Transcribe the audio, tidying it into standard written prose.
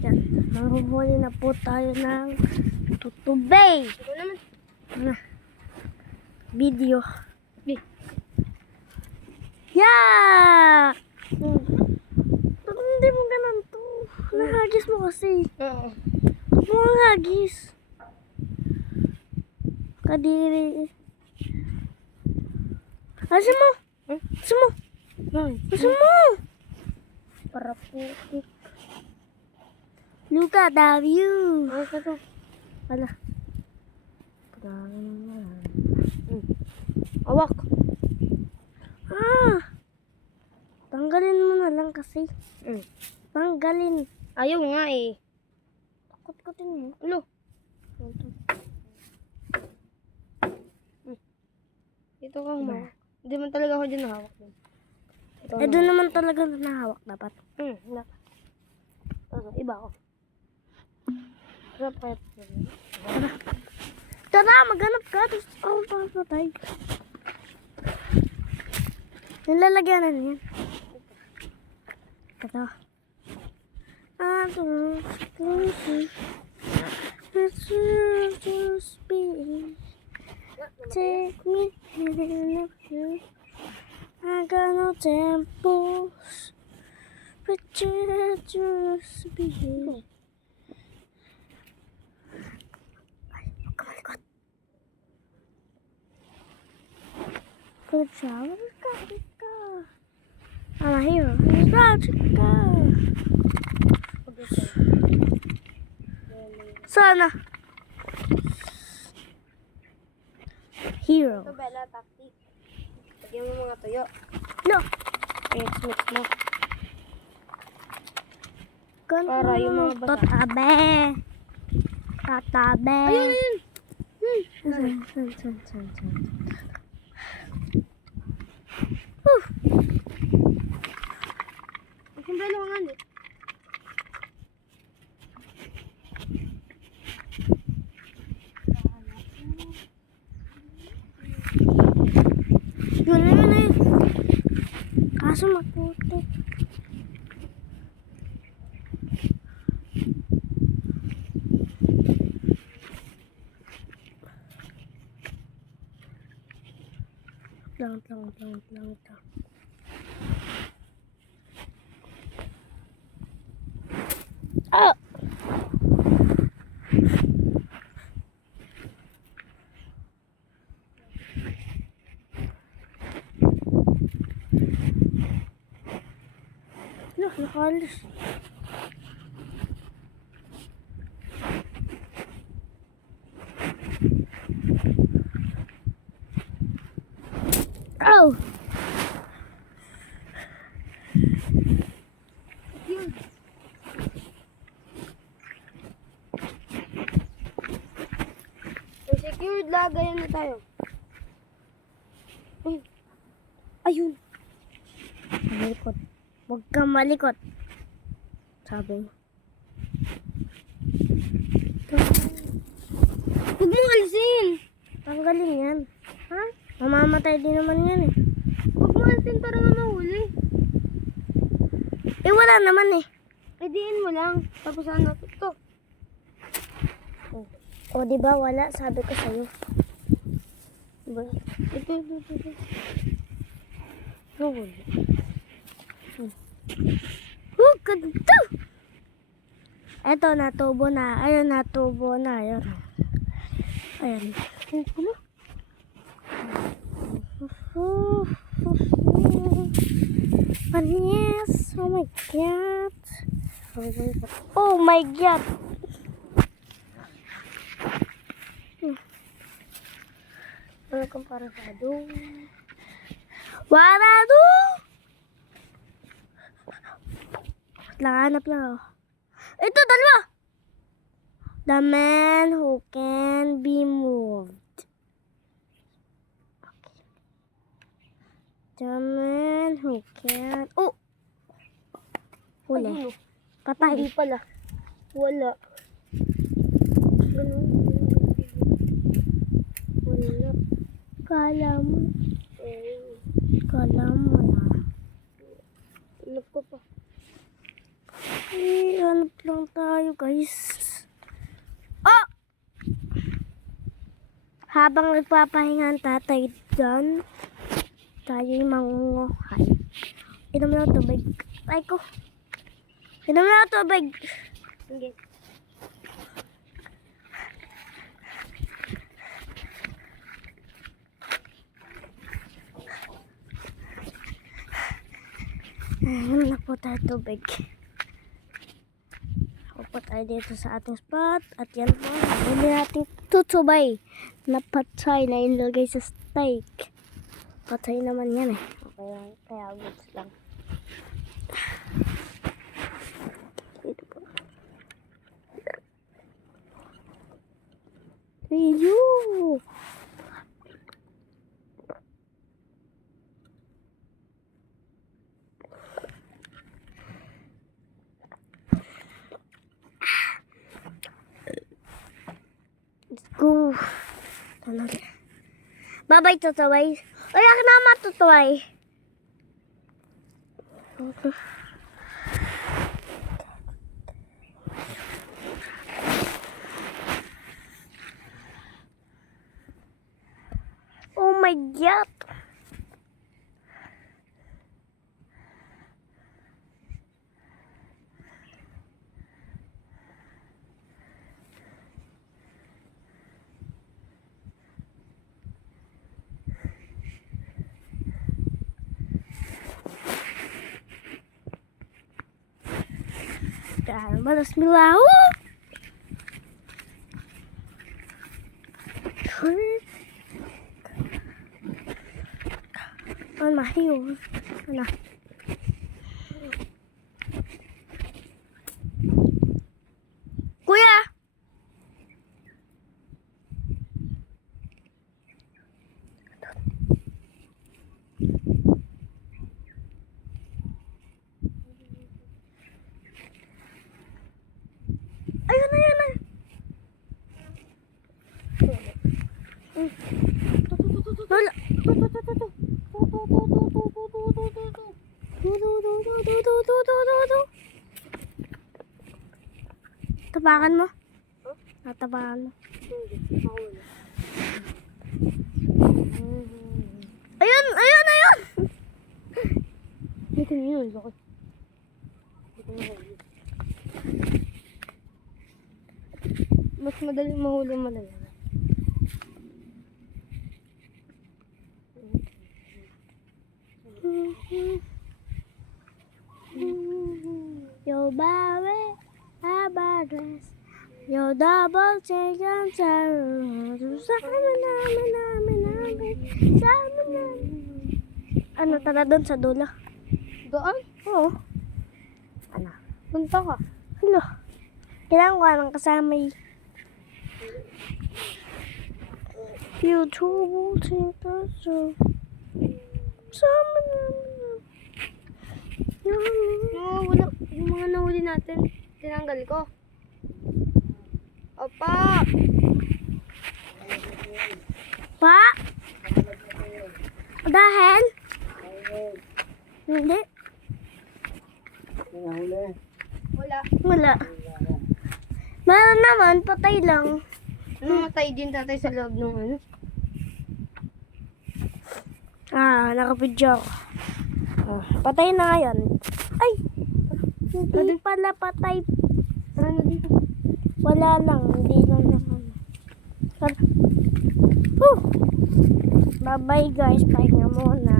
Yan. Nanguhuli na po tayo ng tutubay. Ito naman. Ano? Video. Yeah! Ba't hindi mo ganun to? Nahagis mo kasi. Oo. Huwag mo ang hagis. Kadiri. Asin mo. Asin mo. Asin mo. Para putik. Luka, love you. Ano ka to? Wala. Awak. Tanggalin mo na lang kasi. Tanggalin. Ayaw nga eh. Takot-kutin mo. Alo. Dito kang ma. Hindi man talaga ako dyan nahawak. Eh, doon naman talaga nahawak dapat. Iba ako. Sarap kaya. Tara, maghanap ka. Tapos ako papatay. Nilalagyan na niyan. Ito. Take me in I got no temples, but just be here. Ay, huwag ka malikot. Good job. I'm a hero. Sana. Hero. Ito Bella, tactic. Lagyan mo mga tuyo. No. Mix mo. Para yung mga basa. Tatabe. Tatabe. Ayun! San. Ang Bella nga eh. Yun na eh. Kaso maputi. Lang. Ah! Nakalis. Oh! Secured lagayan na tayo. Ayun. Malikot. Huwag kang malikot. Sabi. Huwag mo alisin! Tanggalin yan. Ha? Mamamatay din naman yan eh. Huwag mo alisin para nga mahuli. Eh wala naman eh. Diin mo lang. Tapos ano? Ito. O diba wala? Sabi ko sa'yo. Diba? Ito. Mahuli. Ganda! Eto, natubo na. Ayun, natubo na. Ayun. Ayan. Ano? Yes! Oh my God! Oh my God! Ano kang parasado? Warado! Hanap lang ako. Ito, dalawa! The man who can be moved. The man who can... Oh! Huli. Ayun, Patay. Hindi pala. Wala. Ganun. Wala. Kala mo. Eh. Kala mo yan. Hanap ko pa. Hanap lang tayo, guys. Oh! Habang nagpapahinga ang tatay dyan, tayo'y mangunguhay. Inom na tubig. Ay ko. Inom na tubig. Sige. Inom na po tayo tubig. Ako po tayo dito sa ating spot. At yan po, hindi natin tutubay na patay na ilagay sa steak. Patay naman yan eh. Kaya goods lang. Dito po. Video! Let's go. Bye-bye, tutubay. Wala ka na matutubay. Oh my God. Jangan balas milau. Mana hiu? Mana? Kuya. Ayun, ayun, ayun. Wala. Tapakan mo. Tatapakan mo. Ayun, ayun, ayun. Dito yun. Bakit? Mas madaling mahuli malala. Yo baby, abadres. Yo double check and sama namin. Ano tala doon sa dulo? Doon? Oo. Ano? Punta ka. Ano? Kailangan ko ng kasama y. YouTube so. Sama namin. Yung mga nahuli natin, tinanggal ko. Opa! Pa? Dahil? Hindi. Wala. Wala. Meron naman, patay lang. Namatay din tatay sa loob ng ano. Nakapidyo ako. Patay na ngayon. Ay! Hindi pala patay. Ano dito? Wala lang. Hindi lang naman. Bye-bye guys. Pahinga muna.